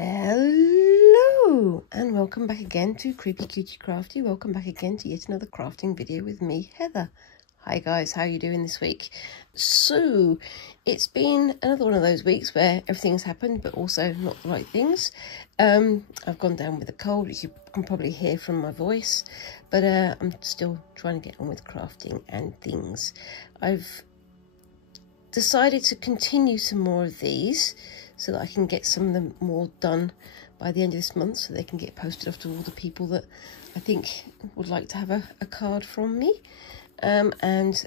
Hello and welcome back again to Creepy Cutie Crafty. Welcome back again to yet another crafting video with me, Heather. Hi guys, how are you doing this week? So it's been another one of those weeks where everything's happened but also not the right things. I've gone down with a cold, which you can probably hear from my voice, but I'm still trying to get on with crafting and things. I've decided to continue some more of these so that I can get some of them more done by the end of this month, so they can get posted off to all the people that I think would like to have a card from me. As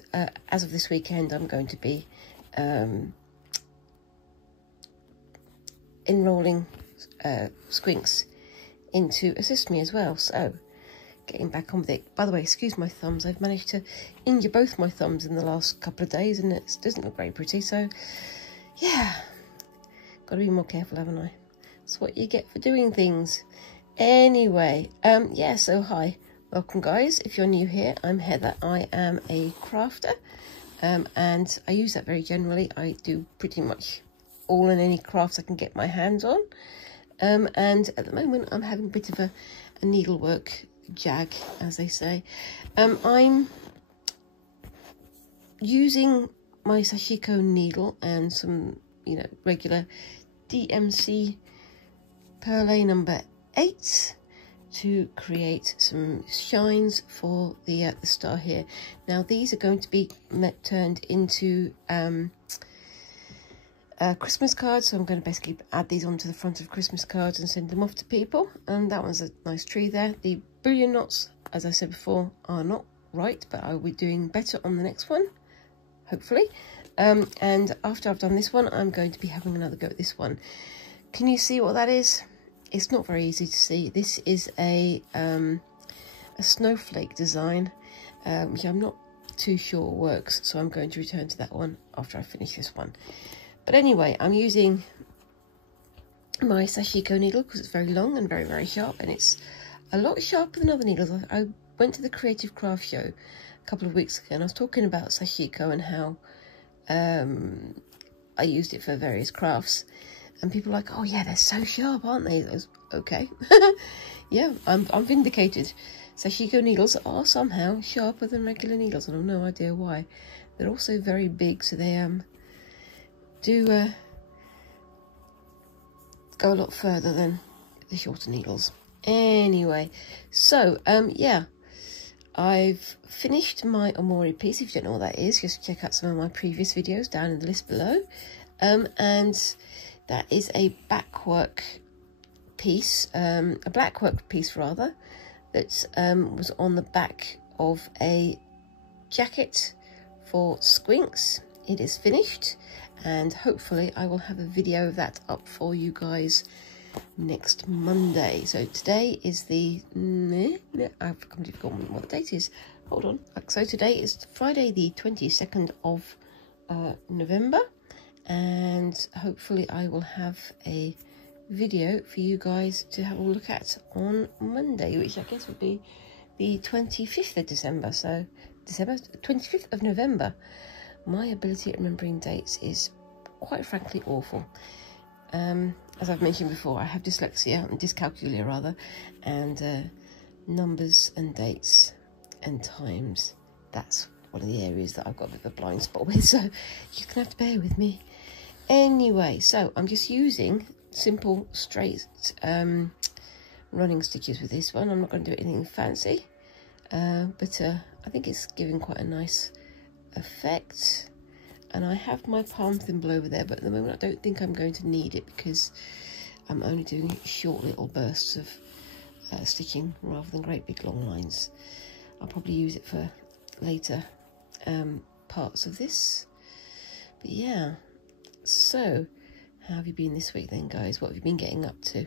of this weekend, I'm going to be enrolling Squinks in to assist me as well, so getting back on with it. By the way, excuse my thumbs, I've managed to injure both my thumbs in the last couple of days and it doesn't look very pretty, so yeah, got to be more careful, haven't I? That's what you get for doing things. Anyway, yeah, so hi, welcome guys. If you're new here, I'm Heather. I am a crafter, and I use that very generally. I do pretty much all and any crafts I can get my hands on, and at the moment I'm having a bit of a needlework jag, as they say. I'm using my Sashiko needle and some, regular DMC Perlay number 8 to create some shines for the star here. Now these are going to be turned into Christmas cards, so I'm going to basically add these onto the front of Christmas cards and send them off to people. And that one's a nice tree there. The bullion knots, as I said before, are not right, but I will be doing better on the next one, hopefully. And after I've done this one, I'm going to be having another go at this one. Can you see what that is? It's not very easy to see. This is a snowflake design, which I'm not too sure works, so I'm going to return to that one after I finish this one. But anyway, I'm using my Sashiko needle because it's very long and very, very sharp, and it's a lot sharper than other needles. I went to the Creative Craft Show a couple of weeks ago and I was talking about Sashiko and how I used it for various crafts, and people were like, oh yeah, they're so sharp, aren't they? I was, okay. Yeah, I'm vindicated. Sashiko needles are somehow sharper than regular needles, and I've no idea why. They're also very big, so they do go a lot further than the shorter needles. Anyway, so yeah, I've finished my Omori piece. If you don't know what that is, just check out some of my previous videos down in the list below. And that is a backwork piece, a blackwork piece rather, that was on the back of a jacket for Squinks. It is finished, and hopefully I will have a video of that up for you guys next Monday. So today is the I've completely forgotten what the date is. Hold on. So today is Friday the 22nd of November, and hopefully I will have a video for you guys to have a look at on Monday, which I guess would be the 25th of December. So December 25th of November. My ability at remembering dates is quite frankly awful. As I've mentioned before, I have dyslexia, and dyscalculia rather, and numbers and dates and times, that's one of the areas that I've got a bit of a blind spot with, so you're gonna have to bear with me. Anyway, so I'm just using simple straight running stitches with this one. I'm not going to do anything fancy, but I think it's giving quite a nice effect. And I have my palm thimble over there, but at the moment I don't think I'm going to need it because I'm only doing short little bursts of stitching rather than great big long lines. I'll probably use it for later parts of this. But yeah, so how have you been this week then, guys? What have you been getting up to?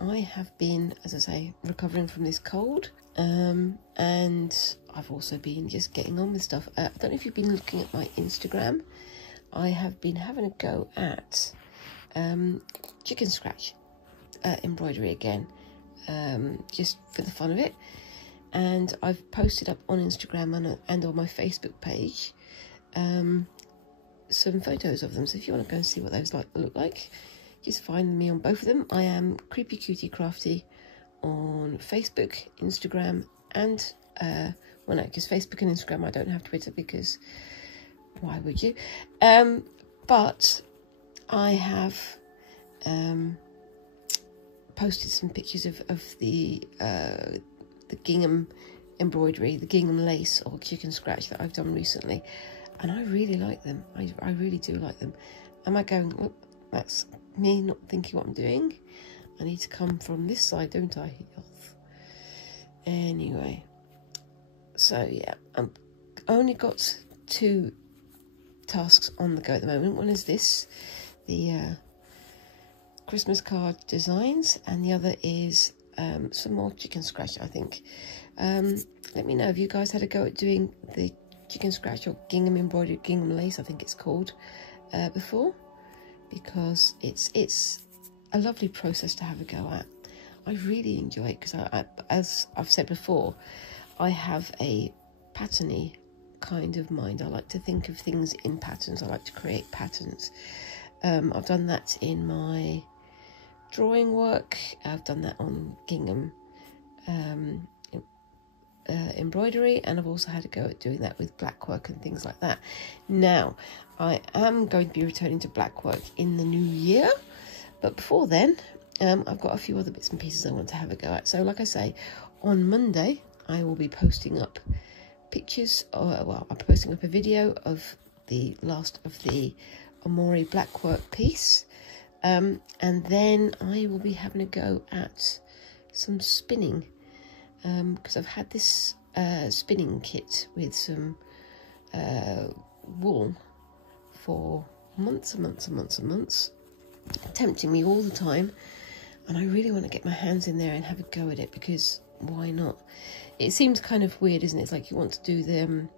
I have been, as I say, recovering from this cold, and I've also been just getting on with stuff. I don't know if you've been looking at my Instagram. I have been having a go at chicken scratch embroidery again, just for the fun of it. And I've posted up on Instagram and on my Facebook page some photos of them. So if you want to go and see what those look like, just find me on both of them. I am Creepy Cutie Crafty on Facebook, Instagram, and well, no, because Facebook and Instagram, I don't have Twitter because why would you? But I have posted some pictures of the gingham embroidery, the gingham lace or chicken scratch that I've done recently, and I really like them. I really do like them. Am I going, oh, that's me not thinking what I'm doing? I need to come from this side, don't I? Anyway, so yeah, I've only got 2 tasks on the go at the moment. One is this, the Christmas card designs, and the other is some more chicken scratch, I think. Let me know if you guys had a go at doing the chicken scratch or gingham embroidered gingham lace, I think it's called, before, because it's a lovely process to have a go at. I really enjoy it because as I've said before, I have a patterny kind of mind. I like to think of things in patterns. I like to create patterns. I've done that in my drawing work. I've done that on gingham embroidery, and I've also had a go at doing that with black work and things like that. Now, I am going to be returning to black work in the new year, but before then, I've got a few other bits and pieces I want to have a go at. So like I say, on Monday, I will be posting up pictures, well, I'm posting up a video of the last of the Omori black work piece, and then I will be having a go at some spinning, because I've had this spinning kit with some wool for months and months and months and months, tempting me all the time, and I really want to get my hands in there and have a go at it, because why not? It seems kind of weird, isn't it? It's like you want to do the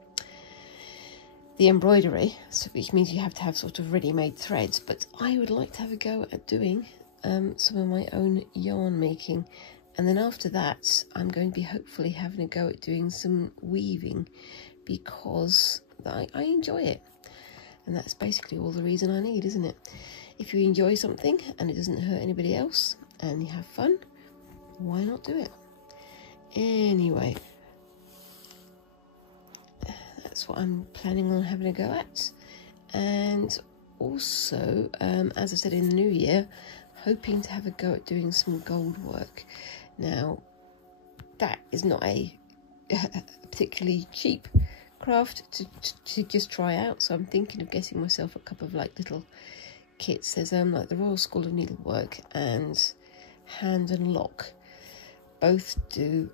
embroidery, so which means you have to have sort of ready-made threads, but I would like to have a go at doing some of my own yarn making. And then after that, I'm going to be hopefully having a go at doing some weaving, because I enjoy it. And that's basically all the reason I need, isn't it? If you enjoy something and it doesn't hurt anybody else and you have fun, why not do it? Anyway, that's what I'm planning on having a go at. And also, as I said, in the new year, hoping to have a go at doing some gold work. Now, that is not a particularly cheap craft to just try out, so I'm thinking of getting myself a couple of like little kits. There's like the Royal School of Needlework and Hand and Lock, both do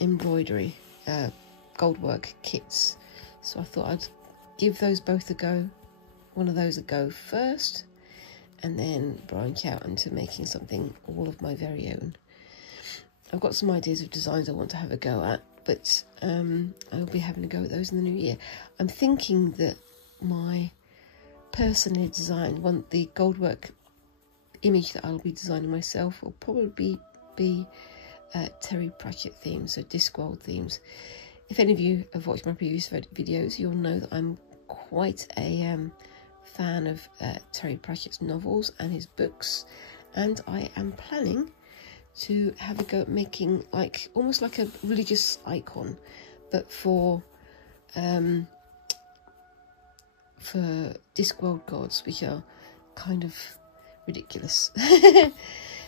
embroidery gold work kits, so I thought I'd give those both a go, one of those a go first, and then branch out into making something all of my very own. I've got some ideas of designs I want to have a go at, but I'll be having a go at those in the new year. I'm thinking that my personally designed one, the goldwork image that I'll be designing myself, will probably be Terry Pratchett themes, so Discworld themes. If any of you have watched my previous videos, you'll know that I'm quite a fan of Terry Pratchett's novels and his books, and I am planning to have a go at making like almost like a religious icon, but for Discworld gods, which are kind of ridiculous.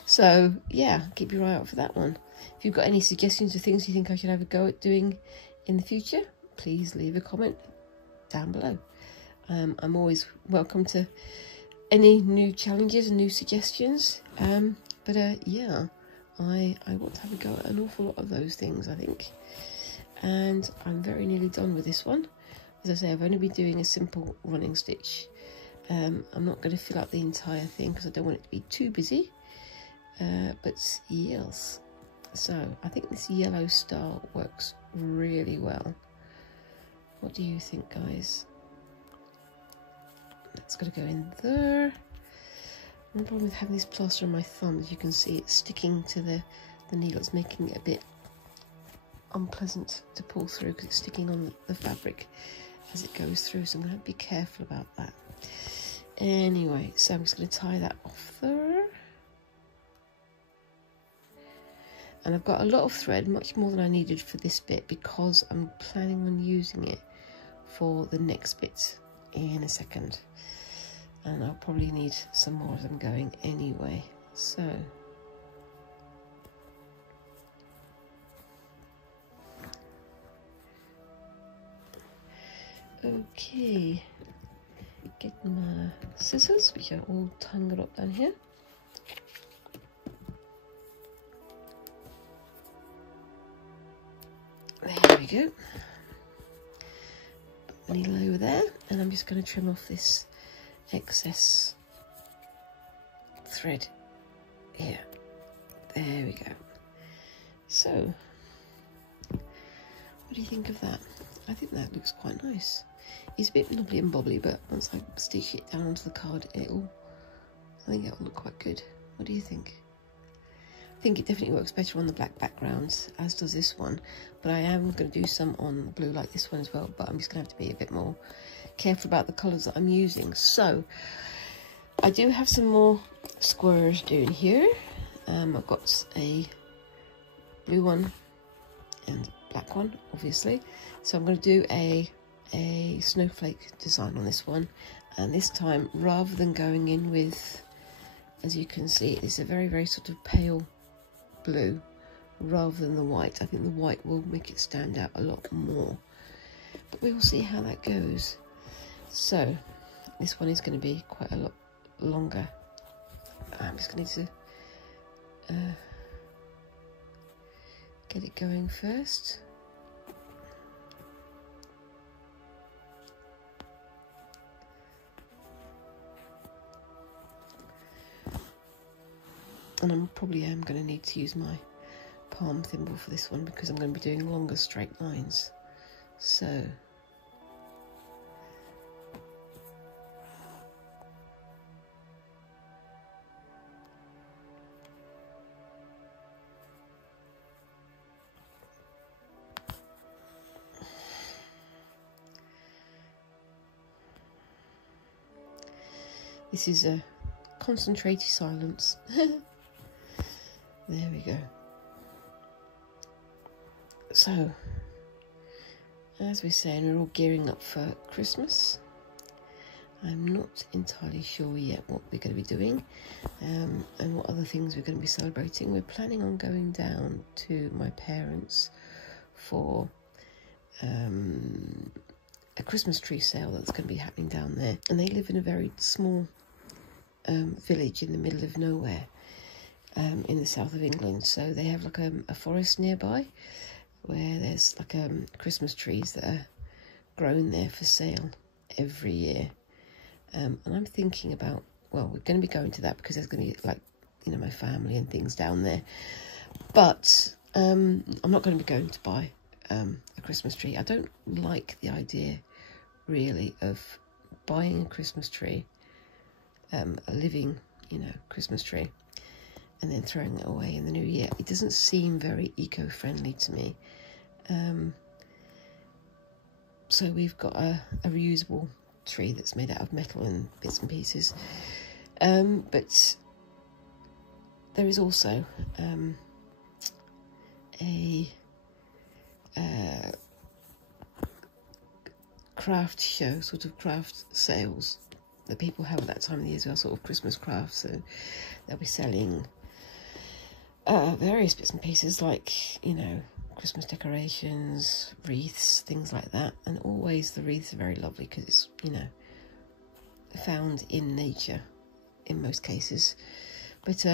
So yeah, keep your eye out for that one. If you've got any suggestions or things you think I should have a go at doing in the future, please leave a comment down below. I'm always welcome to any new challenges and new suggestions, but yeah, I want to have a go at an awful lot of those things, I think. And I'm very nearly done with this one. As I say, I've only been doing a simple running stitch. I'm not going to fill out the entire thing because I don't want it to be too busy. But yes, so I think this yellow star works really well. What do you think, guys? That's got to go in there. One problem with having this plaster on my thumb, as you can see, it's sticking to the needle. It's making it a bit unpleasant to pull through because it's sticking on the fabric as it goes through, so I'm going to have to be careful about that. Anyway, so I'm just going to tie that off there. And I've got a lot of thread, much more than I needed for this bit, because I'm planning on using it for the next bit in a second. And I'll probably need some more as I'm going anyway. So okay, get my scissors, which are all tangled up down here. There we go. A needle over there, and I'm just going to trim off this excess thread here. There we go. So, what do you think of that? I think that looks quite nice. It's a bit knobbly and bobbly, but once I stitch it down onto the card, I think it'll look quite good. What do you think? I think it definitely works better on the black background, as does this one, but I am going to do some on the blue like this one as well, but I'm just going to have to be a bit more careful about the colours that I'm using. So I do have some more squares doing here. I've got a blue one and a black one, obviously, so I'm going to do a snowflake design on this one, and this time, rather than going in with, as you can see, it's a very, very sort of pale blue rather than the white. I think the white will make it stand out a lot more, but we will see how that goes. So this one is going to be quite a lot longer. I'm just going to get it going first. And I probably am going to need to use my palm thimble for this one, because I'm going to be doing longer straight lines. So this is a concentrated silence. There we go. So, as we're saying, we're all gearing up for Christmas. I'm not entirely sure yet what we're going to be doing, and what other things we're going to be celebrating. We're planning on going down to my parents for a Christmas tree sale that's going to be happening down there. And they live in a very small village in the middle of nowhere. In the south of England, so they have like a forest nearby where there's like Christmas trees that are grown there for sale every year, and I'm thinking about, well, we're going to be going to that because there's going to be, like, you know, my family and things down there, but I'm not going to be going to buy a Christmas tree. I don't like the idea really of buying a Christmas tree, a living, you know, Christmas tree, and then throwing it away in the new year. It doesn't seem very eco-friendly to me. So we've got a reusable tree that's made out of metal and bits and pieces. But there is also a craft show, sort of craft sales that people have at that time of the year as well, sort of Christmas crafts. So they'll be selling various bits and pieces, like, you know, Christmas decorations, wreaths, things like that. And always the wreaths are very lovely because it's, you know, found in nature in most cases, but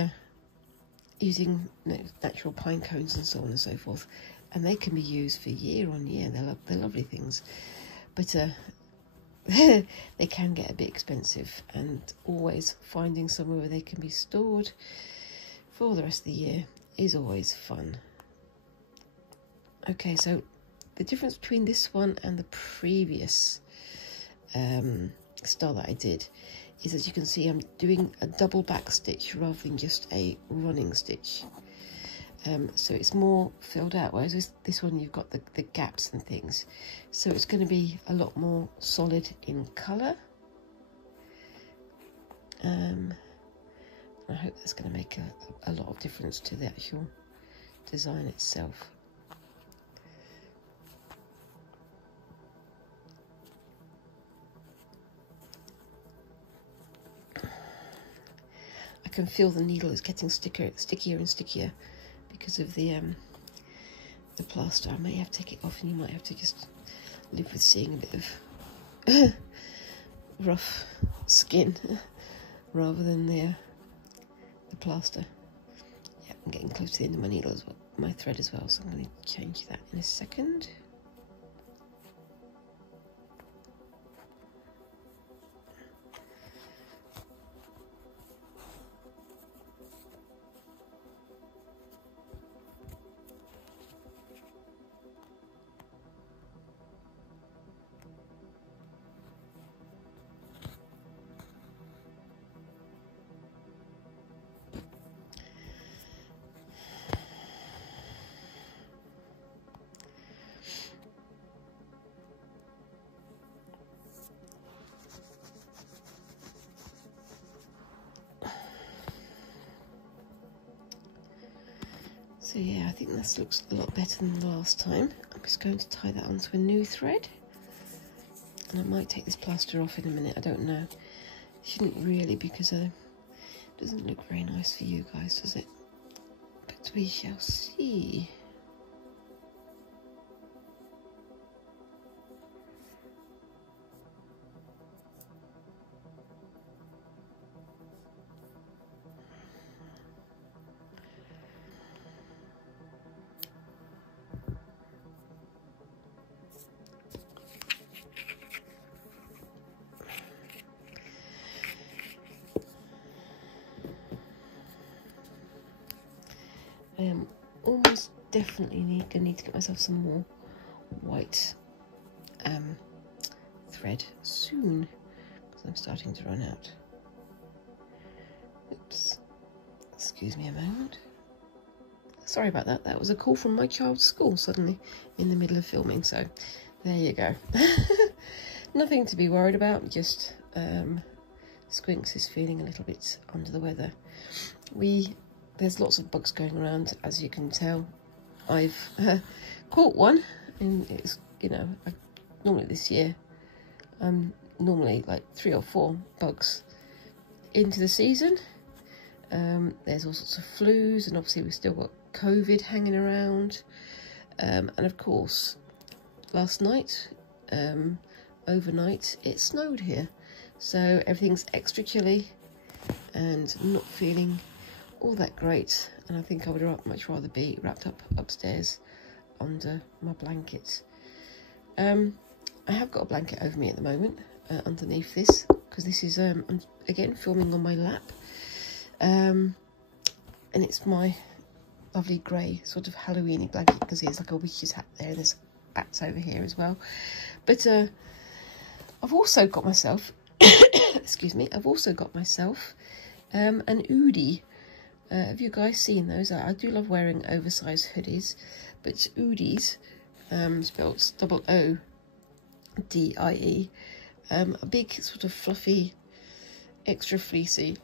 using, you know, natural pine cones and so on and so forth, and they can be used for year on year. They're lovely things, but they can get a bit expensive, and always finding somewhere where they can be stored for the rest of the year is always fun. Okay, so the difference between this one and the previous style that I did is, as you can see, I'm doing a double back stitch rather than just a running stitch. So it's more filled out, whereas this one you've got the gaps and things. So it's going to be a lot more solid in colour. I hope that's going to make a lot of difference to the actual design itself. I can feel the needle is getting stickier and stickier because of the plaster. I may have to take it off, and you might have to just live with seeing a bit of rough skin rather than the plaster. Yeah, I'm getting close to the end of my needle as well, my thread as well, so I'm going to change that in a second. So yeah, I think this looks a lot better than the last time. I'm just going to tie that onto a new thread. And I might take this plaster off in a minute, I don't know. Shouldn't really, because it doesn't look very nice for you guys, does it? But we shall see. I am almost definitely going to need to get myself some more white thread soon, because I'm starting to run out. Oops, excuse me a moment. Sorry about that. That was a call from my child's school suddenly in the middle of filming, so there you go. Nothing to be worried about, just Squinks is feeling a little bit under the weather. There's lots of bugs going around, as you can tell. I've caught one, and it's, you know, normally this year, normally like 3 or 4 bugs into the season. There's all sorts of flus, and obviously we've still got COVID hanging around. And of course, last night, overnight, it snowed here. So everything's extra chilly and not feeling all that great, and I think I would much rather be wrapped up upstairs under my blankets. I have got a blanket over me at the moment, underneath this, because this is I'm again filming on my lap, and it's my lovely grey sort of Halloween-y blanket, because there's like a witch's hat there, and there's bats over here as well. But I've also got myself excuse me, I've also got myself an Oodie. Have you guys seen those? I do love wearing oversized hoodies, but Oodies, spelled O-O-D-I-E, a big sort of fluffy, extra fleecy,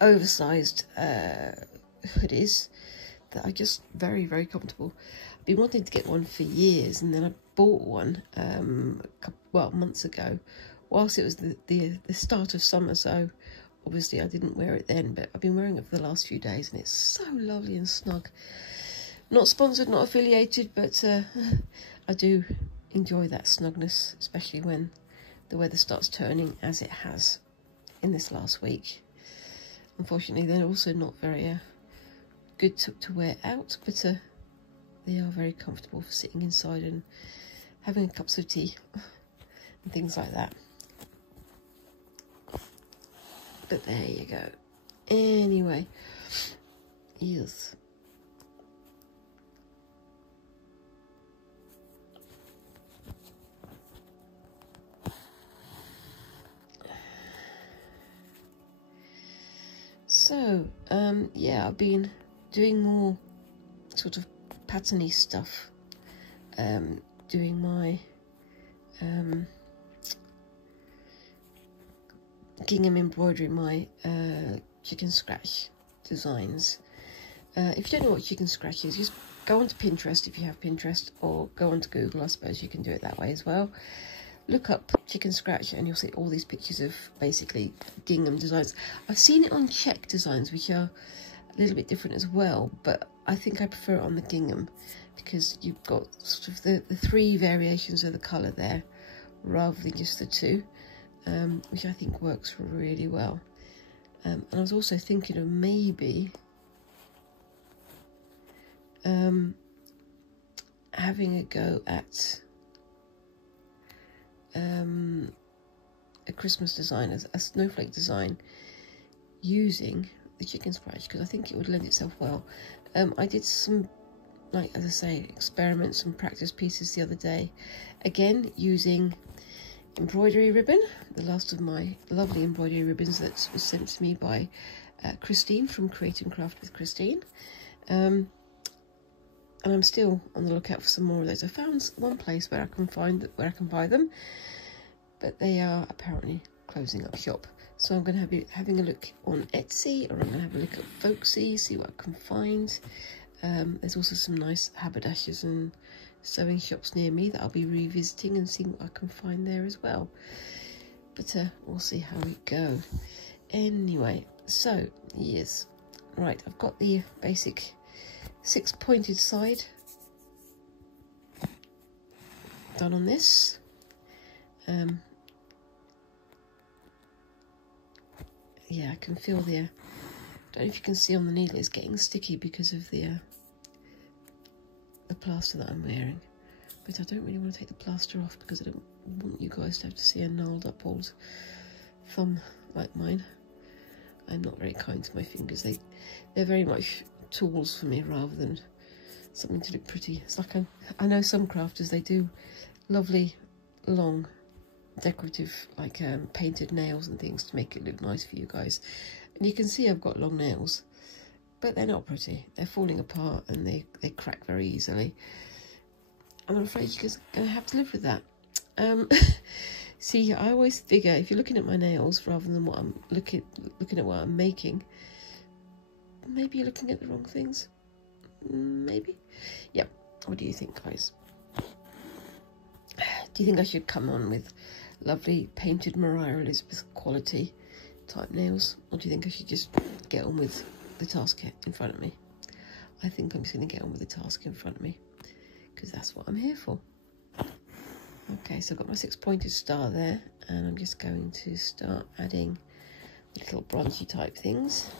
oversized hoodies that are just very, very comfortable. I've been wanting to get one for years, and then I bought one months ago, whilst it was the start of summer, so obviously I didn't wear it then, but I've been wearing it for the last few days, and it's so lovely and snug. Not sponsored, not affiliated, but I do enjoy that snugness, especially when the weather starts turning, as it has in this last week. Unfortunately, they're also not very good to wear out, but they are very comfortable for sitting inside and having cups of tea and things like that. But there you go. Anyway, yes. So, yeah, I've been doing more sort of patterny stuff, doing my Gingham embroidery my chicken scratch designs. If you don't know what chicken scratch is, just go onto Pinterest if you have Pinterest, or go onto Google. I suppose you can do it that way as well. Look up chicken scratch and you'll see all these pictures of basically gingham designs. I've seen it on check designs, which are a little bit different as well, but I think I prefer it on the gingham because you've got sort of the 3 variations of the colour there rather than just the 2, which I think works really well. And I was also thinking of maybe having a go at a Christmas design, a snowflake design, using the chicken scratch, because I think it would lend itself well. I did some, like, as I say, experiments and practice pieces the other day, again using embroidery ribbon, the last of my lovely embroidery ribbons that was sent to me by Christine from Create and Craft with Christine. And I'm still on the lookout for some more of those. I found one place where I can buy them, but they are apparently closing up shop. So I'm going to be having a look on Etsy, or I'm going to have a look at Folksy, see what I can find. There's also some nice haberdashers and sewing shops near me that I'll be revisiting and seeing what I can find there as well. But we'll see how we go. Anyway, so yes, right, I've got the basic 6-pointed side done on this. Yeah, I can feel the, I don't know if you can see on the needle, it's getting sticky because of the plaster that I'm wearing. But I don't really want to take the plaster off because I don't want you guys to have to see a gnarled up old thumb like mine. I'm not very kind to my fingers. They're very much tools for me rather than something to look pretty. It's like I know some crafters, they do lovely long decorative, like painted nails and things to make it look nice for you guys, and you can see I've got long nails, but they're not pretty. They're falling apart and they crack very easily, and I'm afraid you're just gonna have to live with that. See, I always figure if you're looking at my nails rather than what I'm looking at what I'm making, maybe you're looking at the wrong things. Maybe. Yep. What do you think, guys? Do you think I should come on with lovely painted Mariah Elizabeth quality type nails, or do you think I should just get on with the task in front of me? I think I'm just going to get on with the task in front of me, because that's what I'm here for. Okay, so I've got my 6-pointed star there, and I'm just going to start adding little bronzy type things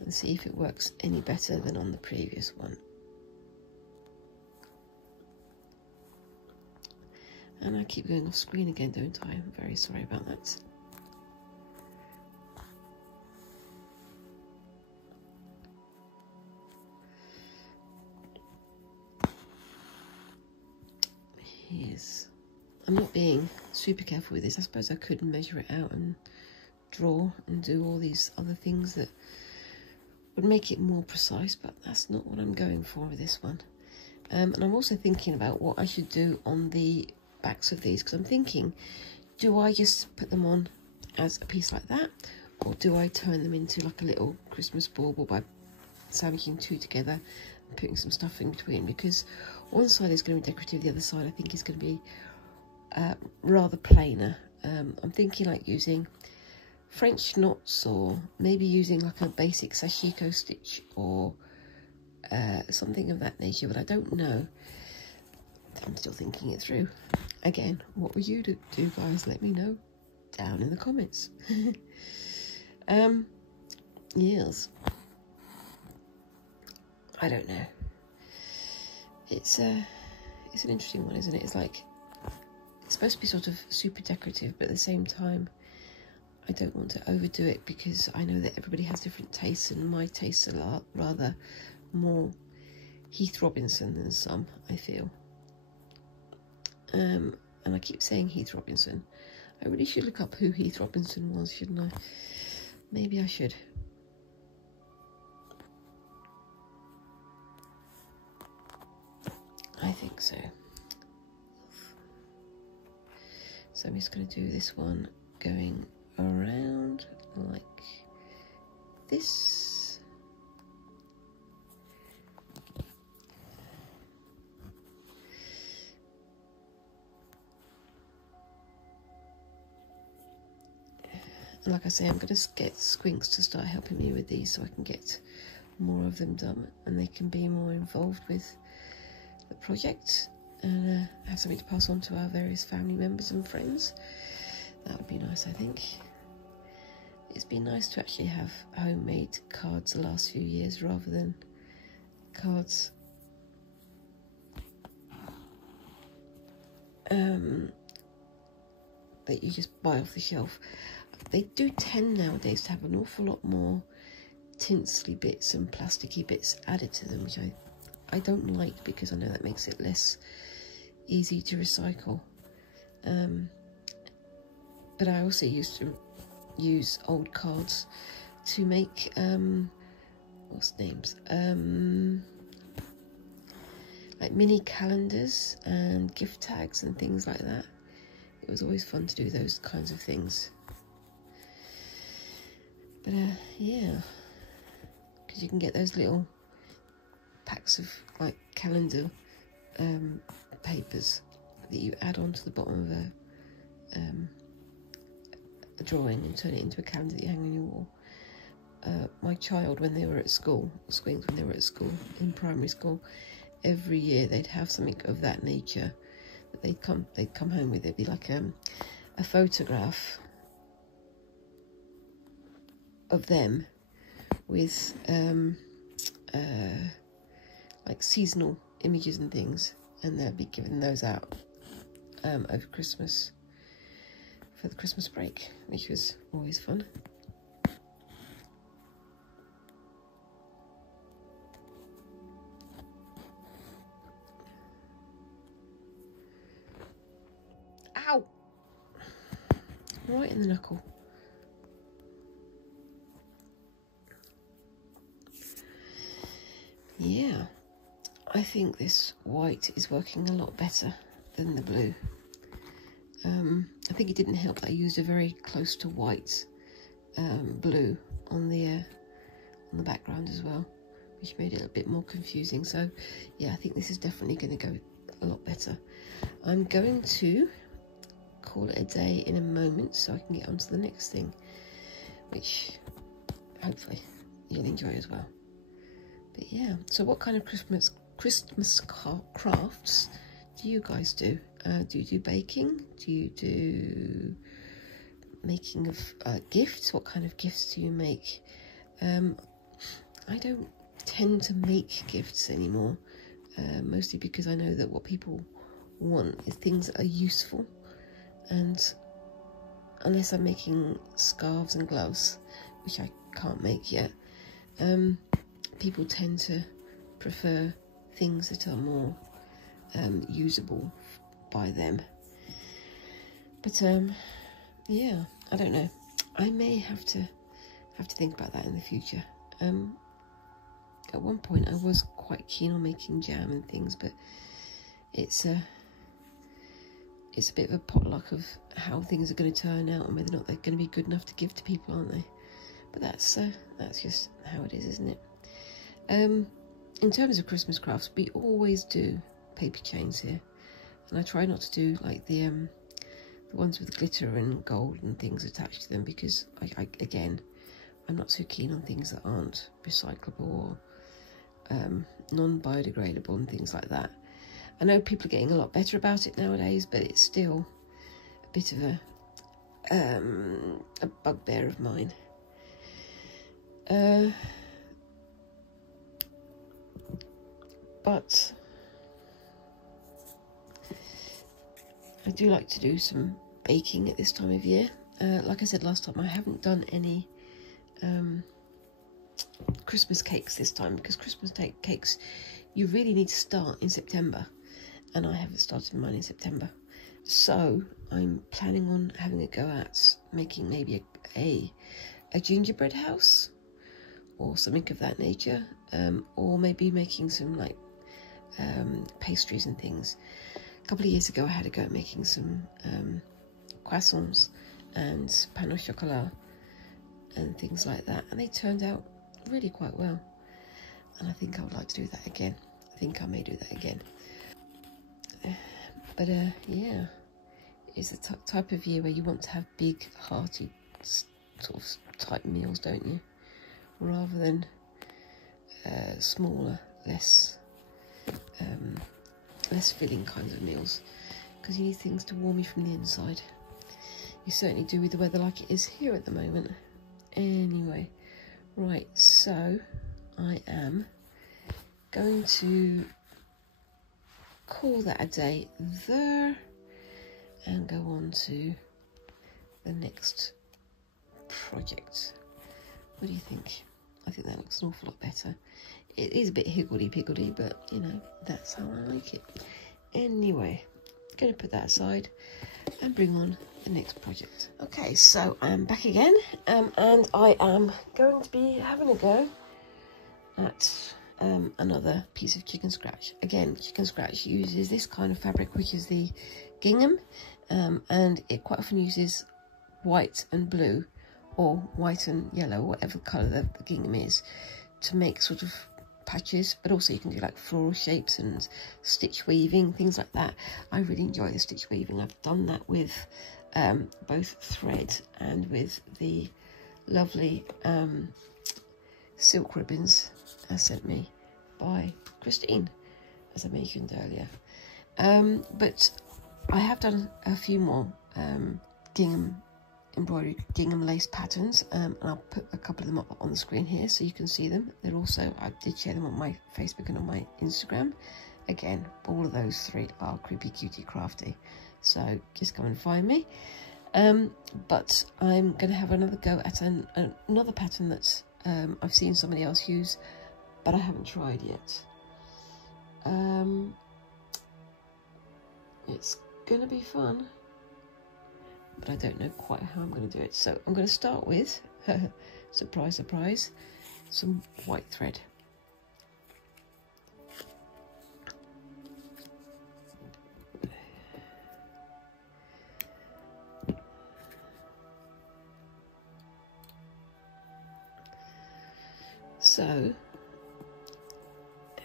and see if it works any better than on the previous one. And I keep going off screen again, don't I? I'm very sorry about that. Yes. I'm not being super careful with this. I suppose I could measure it out and draw and do all these other things that would make it more precise, but that's not what I'm going for with this one. And I'm also thinking about what I should do on the backs of these, because I'm thinking, do I just put them on as a piece like that, or do I turn them into like a little Christmas bauble by sandwiching 2 together and putting some stuff in between? Because one side is going to be decorative, the other side I think is going to be rather plainer. I'm thinking like using French knots, or maybe using like a basic sashiko stitch, or something of that nature, but I don't know. I'm still thinking it through. Again, what would you do, guys? Let me know down in the comments. Yes. I don't know. It's an interesting one, isn't it? It's like, it's supposed to be sort of super decorative, but at the same time, I don't want to overdo it, because I know that everybody has different tastes, and my tastes are rather more Heath Robinson than some, I feel. And I keep saying Heath Robinson. I really should look up who Heath Robinson was, shouldn't I? Maybe I should. I think so. So I'm just going to do this one going around. And like I say, I'm going to get Squinks to start helping me with these so I can get more of them done and they can be more involved with the project and have something to pass on to our various family members and friends. That would be nice, I think. It's been nice to actually have homemade cards the last few years rather than cards that you just buy off the shelf. They do tend nowadays to have an awful lot more tinsely bits and plasticky bits added to them, which I don't like because I know that makes it less easy to recycle. But I also used to use old cards to make what's names, like mini calendars and gift tags and things like that. It was always fun to do those kinds of things. But yeah, because you can get those little packs of like calendar papers that you add onto the bottom of a drawing and turn it into a calendar that you hang on your wall. My child, when they were at school, Squinks, when they were at school, in primary school, every year they'd have something of that nature that they'd come home with. It'd be like a photograph of them with like seasonal images and things, and they'd be giving those out over Christmas for the Christmas break, which was always fun. Ow! Right in the knuckle. Yeah, I think this white is working a lot better than the blue. I think it didn't help that I used a very close to white blue on the background as well, which made it a bit more confusing. So yeah, I think this is definitely going to go a lot better. I'm going to call it a day in a moment so I can get on to the next thing, which hopefully you'll enjoy as well. But yeah, so what kind of Christmas crafts do you guys do? Do you do baking? Do you do making of gifts? What kind of gifts do you make? I don't tend to make gifts anymore, mostly because I know that what people want is things that are useful, and unless I'm making scarves and gloves, which I can't make yet, people tend to prefer things that are more usable by them. But yeah, I don't know. I may have to think about that in the future. At one point I was quite keen on making jam and things, but it's a bit of a potluck of how things are going to turn out and whether or not they're going to be good enough to give to people, aren't they? But that's just how it is, isn't it? In terms of Christmas crafts, we always do paper chains here, and I try not to do like the ones with glitter and gold and things attached to them, because again, I'm not so keen on things that aren't recyclable or non-biodegradable and things like that. I know people are getting a lot better about it nowadays, but it's still a bit of a bugbear of mine. But I do like to do some baking at this time of year. Like I said last time, I haven't done any Christmas cakes this time, because Christmas cakes you really need to start in September, and I haven't started mine in September. So I'm planning on having a go at making maybe a gingerbread house or something of that nature, or maybe making some like pastries and things. A couple of years ago I had a go at making some croissants and pain au chocolat and things like that, and they turned out really quite well, and I think I would like to do that again. I think I may do that again. But yeah, it's the type of year where you want to have big hearty sort of type meals, don't you? Rather than smaller, less filling kinds of meals, because you need things to warm you from the inside. You certainly do with the weather like it is here at the moment. Anyway, right, so I am going to call that a day there and go on to the next project. What do you think? I think that looks an awful lot better. It is a bit higgledy-piggledy, but you know, that's how I like it. Anyway, going to put that aside and bring on the next project. Okay, so I'm back again, and I am going to be having a go at another piece of chicken scratch. Again, chicken scratch uses this kind of fabric, which is the gingham, and it quite often uses white and blue, or white and yellow, whatever colour the gingham is, to make sort of patches. But also you can do like floral shapes and stitch weaving, things like that. I really enjoy the stitch weaving. I've done that with both thread and with the lovely silk ribbons sent me by Christine, as I mentioned earlier. But I have done a few more gingham embroidery, gingham lace patterns, and I'll put a couple of them up on the screen here so you can see them. They're also, I did share them on my Facebook and on my Instagram. Again, all of those three are creepy cutie crafty, so just come and find me. But I'm going to have another go at another pattern that I've seen somebody else use, but I haven't tried yet. It's going to be fun, but I don't know quite how I'm going to do it. So I'm going to start with, surprise, surprise, some white thread. So,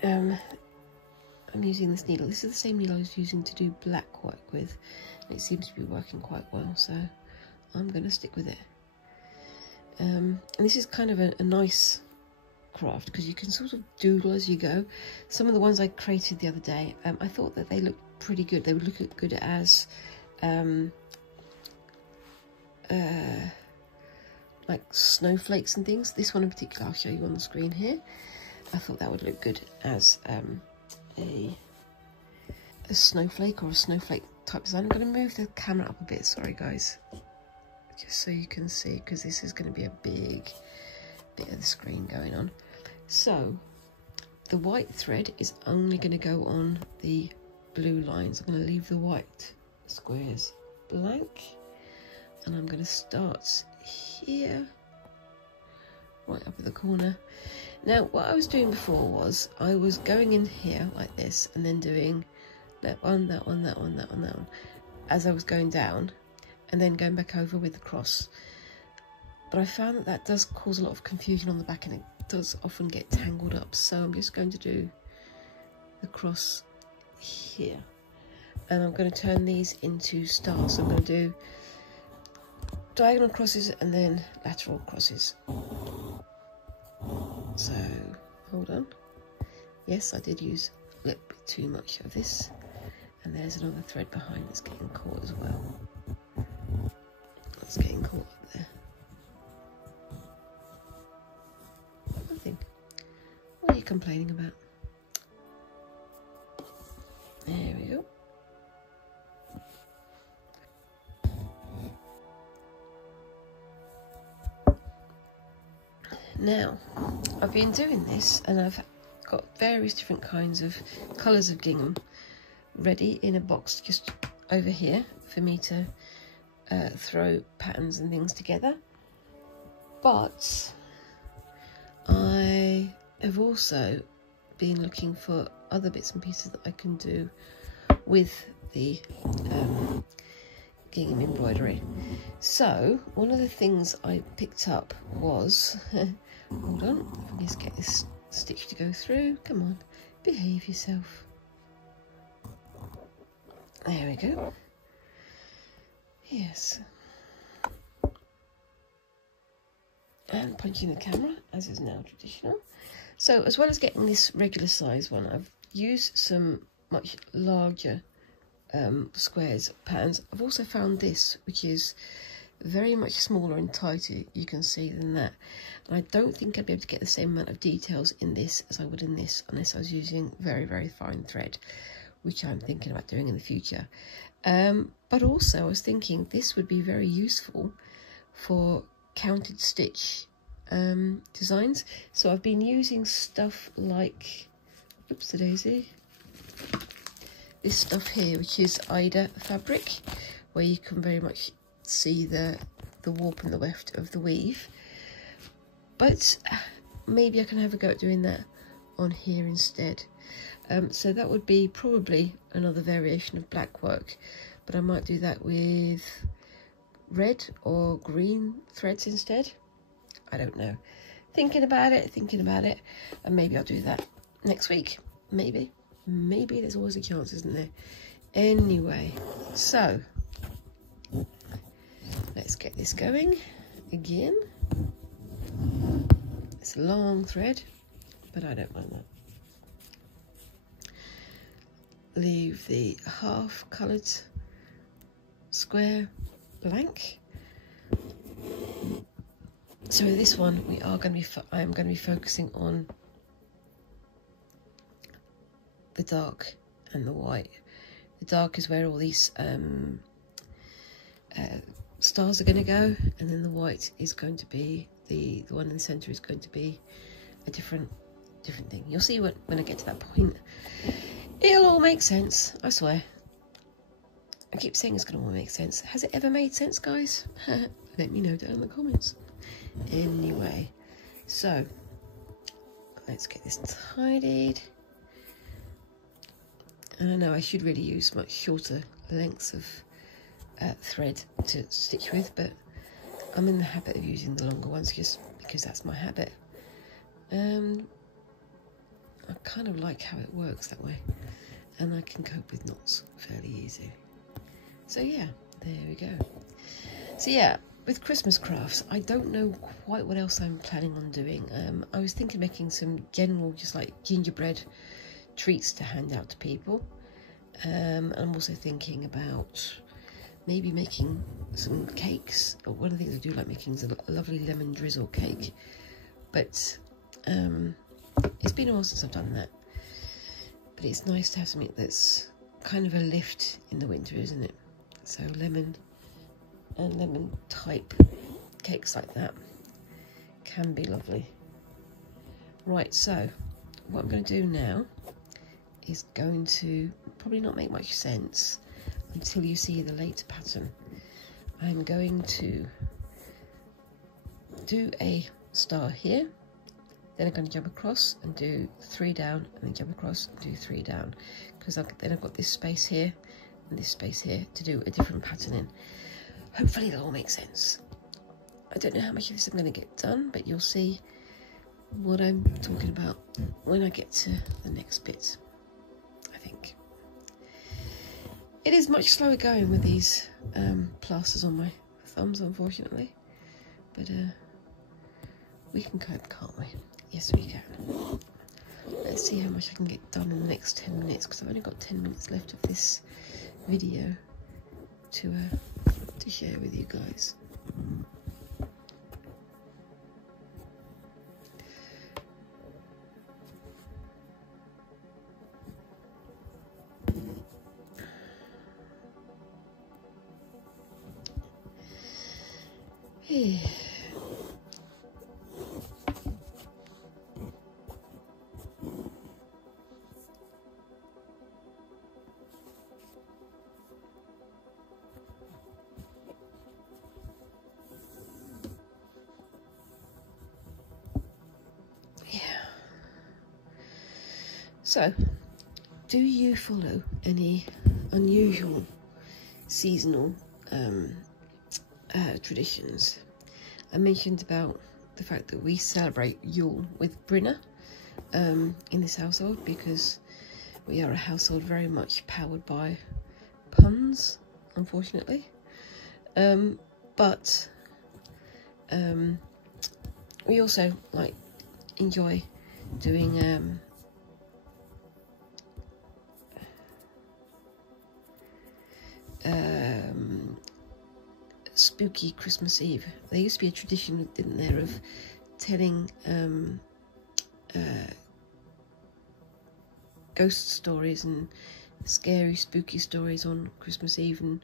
I'm using this needle. This is the same needle I was using to do black work with, and it seems to be working quite well, so I'm going to stick with it. And this is kind of a nice craft, because you can sort of doodle as you go. Some of the ones I created the other day, I thought that they looked pretty good. They would look good as like snowflakes and things. This one in particular I'll show you on the screen here. I thought that would look good as a snowflake or a snowflake type design. I'm going to move the camera up a bit, sorry guys, just so you can see, because this is going to be a big bit of the screen going on. So the white thread is only going to go on the blue lines. I'm going to leave the white squares blank, and I'm going to start here, right up at the corner. Now what I was doing before was I was going in here like this and then doing that one, that one, that one, that one, that one as I was going down, and then going back over with the cross. But I found that that does cause a lot of confusion on the back, and it does often get tangled up, so I'm just going to do the cross here, and I'm going to turn these into stars. So I'm going to do diagonal crosses and then lateral crosses. So hold on, yes, I did use a little bit too much of this, and there's another thread behind that's getting caught as well. It's getting caught up there. Nothing. What are you complaining about? There we go. Now, I've been doing this, and I've got various different kinds of colours of gingham ready in a box just over here for me to throw patterns and things together. But I have also been looking for other bits and pieces that I can do with the gingham embroidery. So one of the things I picked up was hold on, if I just get this stitch to go through, come on, behave yourself. There we go. Yes. and punching the camera, as is now traditional. So as well as getting this regular size one, I've used some much larger squares patterns. I've also found this, which is very much smaller and tighter, you can see, than that. And I don't think I'd be able to get the same amount of details in this as I would in this, unless I was using very, very fine thread, which I'm thinking about doing in the future. But also I was thinking this would be very useful for counted stitch designs. So I've been using stuff like, oops, the daisy, this stuff here, which is Ida fabric, where you can very much see the warp and the weft of the weave. But maybe I can have a go at doing that on here instead. So that would be probably another variation of black work, but I might do that with red or green threads instead. I don't know. Thinking about it, and maybe I'll do that next week. Maybe there's always a chance, isn't there? Anyway, so let's get this going again. It's a long thread, but I don't mind that. Leave the half coloured square blank. So this one I am going to be focusing on the dark and the white. The dark is where all these stars are going to go, and then the white is going to be the one in the centre is going to be a different thing. You'll see when I get to that point. It'll all make sense, I swear. I keep saying it's going to all make sense. Has it ever made sense, guys? Let me know down in the comments. Anyway, so let's get this tidied. And I know I should really use much shorter lengths of thread to stitch with, but I'm in the habit of using the longer ones just because that's my habit. I kind of like how it works that way, and I can cope with knots fairly easy. So yeah, there we go. So yeah, with Christmas crafts, I don't know quite what else I'm planning on doing. I was thinking of making some general, just like gingerbread treats to hand out to people. I'm also thinking about maybe making some cakes. One of the things I do like making is a lovely lemon drizzle cake, but it's been a while since I've done that. But it's nice to have something that's kind of a lift in the winter, isn't it? So lemon and lemon type cakes like that can be lovely. Right, so what I'm going to do now is going to probably not make much sense until you see the later pattern. I'm going to do a star here, then I'm going to jump across and do 3 down, and then jump across and do 3 down, because then I've got this space here and this space here to do a different pattern in. Hopefully that'll all make sense. I don't know how much of this I'm going to get done, but you'll see what I'm talking about when I get to the next bit, I think. It is much slower going with these plasters on my thumbs, unfortunately, but we can cope, can't we? Yes, we can. Let's see how much I can get done in the next 10 minutes, because I've only got 10 minutes left of this video to share with you guys. So, do you follow any unusual seasonal traditions? I mentioned about the fact that we celebrate Yule with Brinner in this household, because we are a household very much powered by puns, unfortunately. But we also enjoy doing spooky Christmas Eve. There used to be a tradition, didn't there, of telling ghost stories and scary, spooky stories on Christmas Eve. And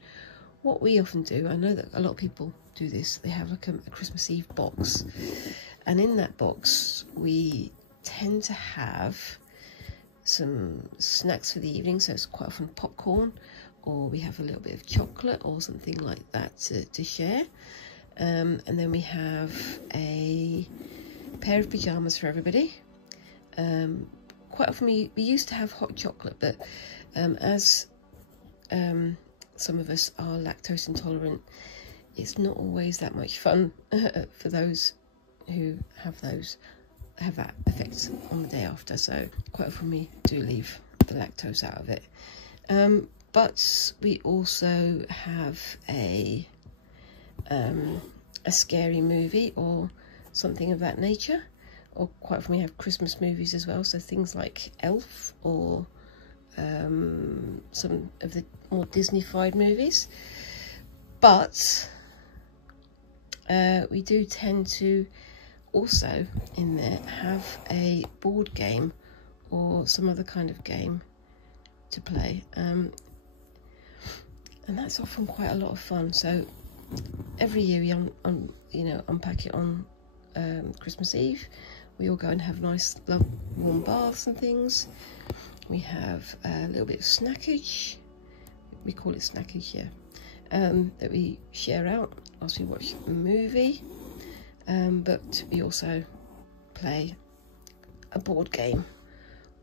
what we often do, I know that a lot of people do this, they have like a Christmas Eve box, and in that box we tend to have some snacks for the evening, so it's quite often popcorn, or we have a little bit of chocolate or something like that to share, and then we have a pair of pyjamas for everybody. Quite often we used to have hot chocolate, but as some of us are lactose intolerant, it's not always that much fun for those who have that effect on the day after, so quite often we do leave the lactose out of it. But we also have a scary movie or something of that nature, or quite often we have Christmas movies as well, so things like Elf or some of the more Disney-fied movies. But we do tend to also in there have a board game or some other kind of game to play, and that's often quite a lot of fun. So every year we unpack it on Christmas Eve. We all go and have nice warm baths and things. We have a little bit of snackage, we call it snackage, yeah, that we share out whilst we watch a movie, but we also play a board game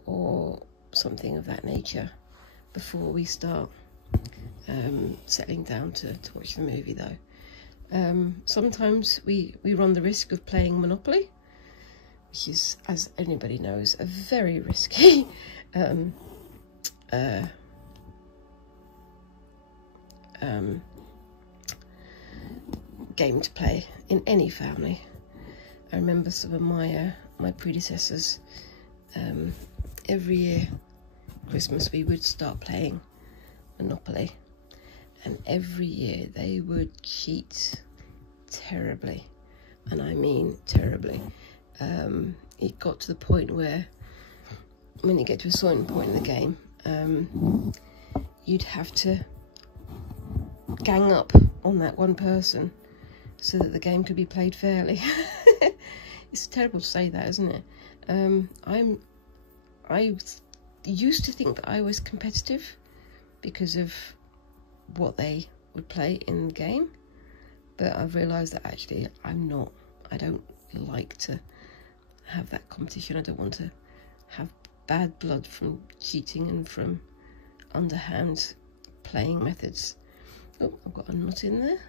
or something of that nature before we start settling down to watch the movie, though. Sometimes we run the risk of playing Monopoly, which is, as anybody knows, a very risky game to play in any family. I remember some of my predecessors, every year Christmas we would start playing Monopoly, and every year they would cheat terribly, and I mean terribly. It got to the point where when you get to a certain point in the game, you'd have to gang up on that one person so that the game could be played fairly. It's terrible to say that, isn't it? I used to think that I was competitive because of what they would play in the game, but I've realised that actually I'm not. I don't like to have that competition. I don't want to have bad blood from cheating and from underhand playing methods. Oh, I've got a knot in there,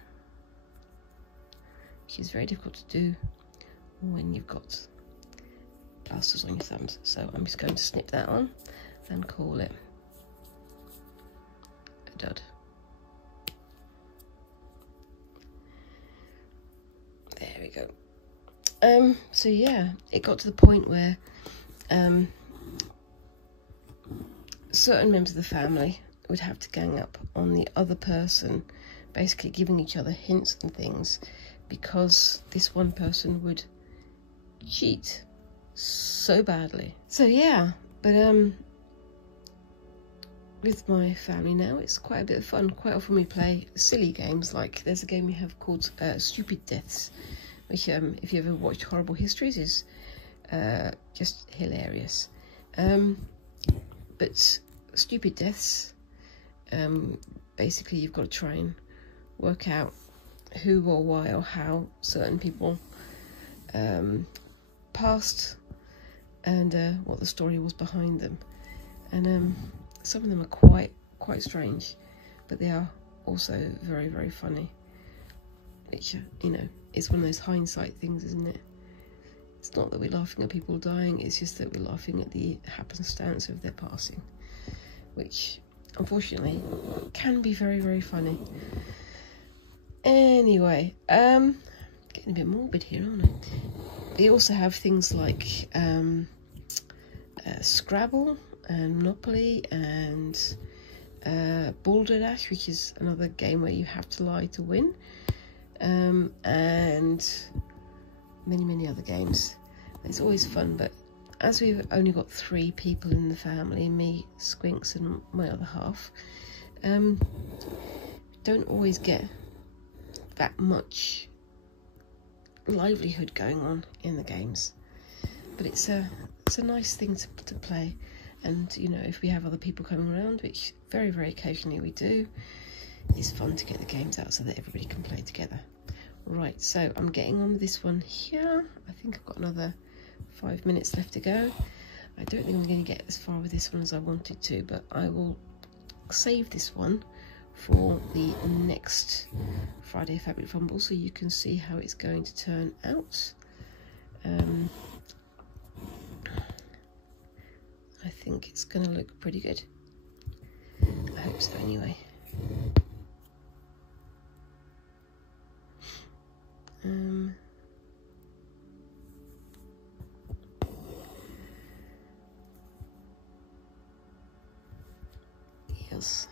which is very difficult to do when you've got plasters on your thumbs. So I'm just going to snip that on and call it a dud. There we go. So yeah, it got to the point where certain members of the family would have to gang up on the other person, basically giving each other hints and things, because this one person would cheat so badly. So yeah, but with my family now, it's quite a bit of fun. Quite often we play silly games, like there's a game we have called Stupid Deaths, which if you ever watched Horrible Histories is just hilarious. But Stupid Deaths, basically you've got to try and work out who or why or how certain people passed and what the story was behind them. And some of them are quite strange, but they are also very, very funny, which, you know, it's one of those hindsight things, isn't it? It's not that we're laughing at people dying, it's just that we're laughing at the happenstance of their passing, which unfortunately can be very, very funny. Anyway, getting Getting a bit morbid here, aren't I? They also have things like Scrabble and Monopoly and Balderdash, which is another game where you have to lie to win, and many other games. It's always fun, but as we've only got 3 people in the family, me, Squinks and my other half, don't always get that much livelihood going on in the games. But it's a nice thing to play. And, you know, if we have other people coming around, which very occasionally we do, it's fun to get the games out so that everybody can play together. Right, so I'm getting on with this one here. I think I've got another 5 minutes left to go. I don't think I'm going to get as far with this one as I wanted to, but I will save this one for the next Friday Fabric Fumble so you can see how it's going to turn out. I think it's going to look pretty good. I hope so anyway. Yes.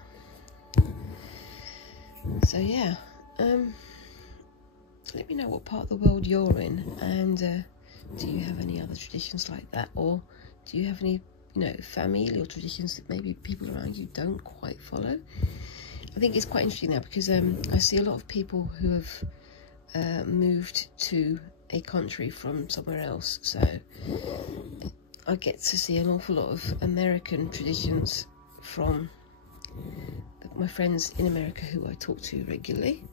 So yeah, let me know what part of the world you're in, and do you have any other traditions like that, or do you have any, you know, familial traditions that maybe people around you don't quite follow? I think it's quite interesting now because I see a lot of people who have moved to a country from somewhere else, so I get to see an awful lot of American traditions from my friends in America who I talk to regularly.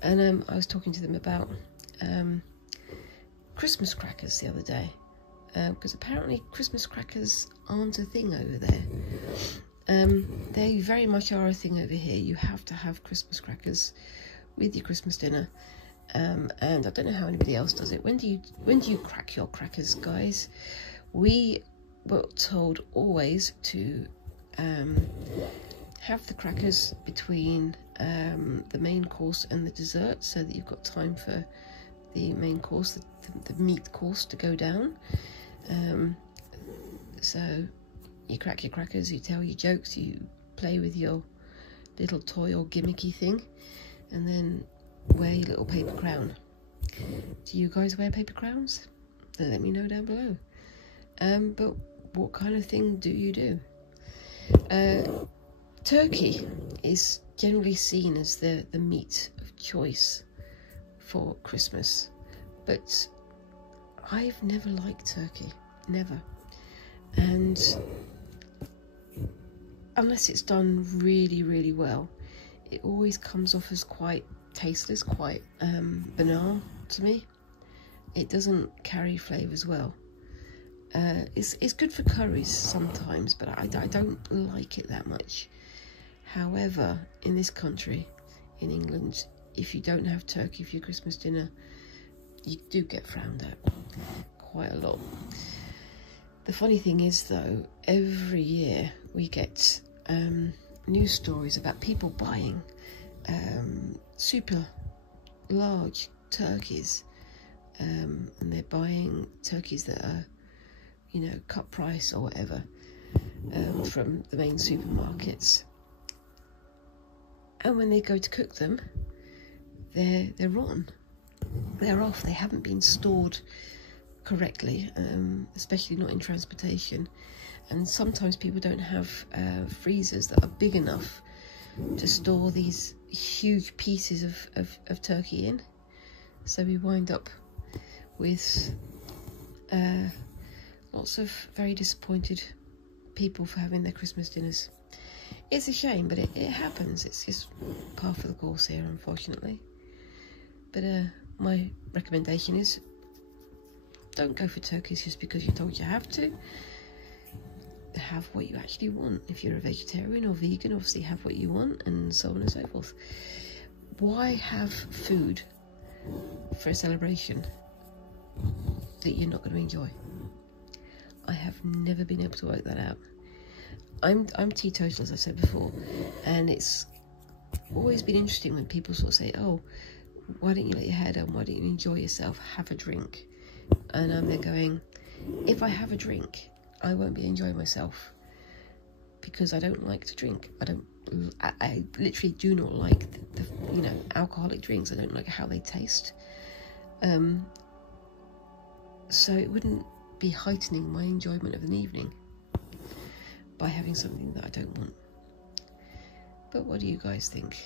And I was talking to them about Christmas crackers the other day, because apparently Christmas crackers aren't a thing over there. They very much are a thing over here. You have to have Christmas crackers with your Christmas dinner, and I don't know how anybody else does it. When do you crack your crackers, guys? We were told always to have the crackers between the main course and the dessert, so that you've got time for the main course, the meat course, to go down. So you crack your crackers, you tell your jokes, you play with your little toy or gimmicky thing, and then wear your little paper crown. Do you guys wear paper crowns? Let me know down below. But what kind of thing do you do? Turkey is generally seen as the meat of choice for Christmas, but I've never liked turkey, never. And unless it's done really well, it always comes off as quite tasteless, quite banal to me. It doesn't carry flavours well. It's good for curries sometimes, but I don't like it that much. However, in this country, in England, if you don't have turkey for your Christmas dinner, you do get frowned at quite a lot. The funny thing is, though, every year we get news stories about people buying super large turkeys, and they're buying turkeys that are, you know, cut price or whatever, from the main supermarkets. And when they go to cook them, they're rotten. They're off. They haven't been stored correctly, especially not in transportation. And sometimes people don't have freezers that are big enough to store these huge pieces of turkey in. So we wind up with lots of very disappointed people for having their Christmas dinners. It's a shame, but it happens. It's just par for the course here, unfortunately. But my recommendation is, don't go for turkeys just because you're told you have to. Have what you actually want. If you're a vegetarian or vegan, obviously have what you want, and so on and so forth. Why have food for a celebration that you're not going to enjoy? I have never been able to work that out. I'm teetotal, as I said before, and it's always been interesting when people sort of say, oh, why don't you let your hair down? Why don't you enjoy yourself? Have a drink. And I'm there going, if I have a drink, I won't be enjoying myself, because I don't like to drink. I literally do not like the you know, alcoholic drinks. I don't like how they taste. So it wouldn't be heightening my enjoyment of an evening by having something that I don't want. But what do you guys think?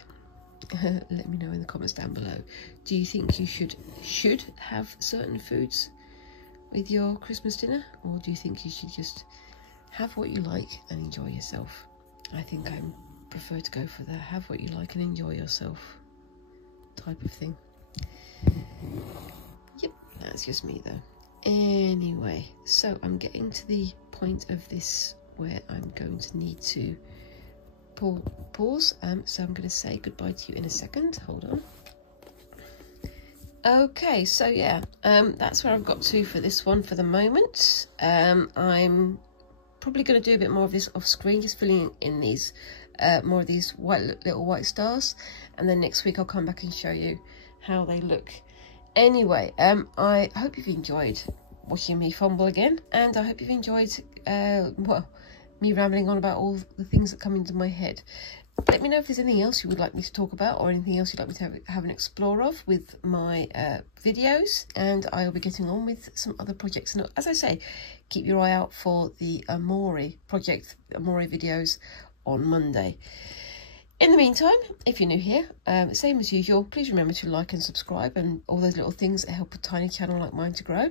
Let me know in the comments down below. Do you think you should have certain foods with your Christmas dinner, or do you think you should just have what you like and enjoy yourself? I think I prefer to go for the have what you like and enjoy yourself type of thing. Yep, that's just me though. Anyway, so I'm getting to the point of this where I'm going to need to pause, so I'm going to say goodbye to you in a second. Hold on. Okay, so yeah, that's where I've got to for this one for the moment. I'm probably going to do a bit more of this off screen, just filling in these more of these little white stars, and then next week I'll come back and show you how they look. Anyway, I hope you've enjoyed watching me fumble again, and I hope you've enjoyed well, me rambling on about all the things that come into my head. Let me know if there's anything else you would like me to talk about, or anything else you'd like me to have an explore of with my videos, and I'll be getting on with some other projects. And as I say, keep your eye out for the Amori project, Amori videos on Monday. In the meantime, if you're new here, same as usual, please remember to like and subscribe and all those little things that help a tiny channel like mine to grow.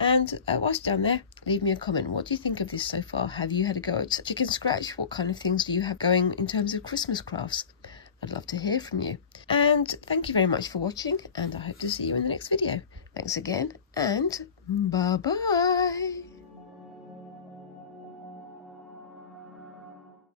And whilst down there, leave me a comment. What do you think of this so far? Have you had a go at chicken scratch? What kind of things do you have going in terms of Christmas crafts? I'd love to hear from you. And thank you very much for watching, and I hope to see you in the next video. Thanks again, and bye-bye.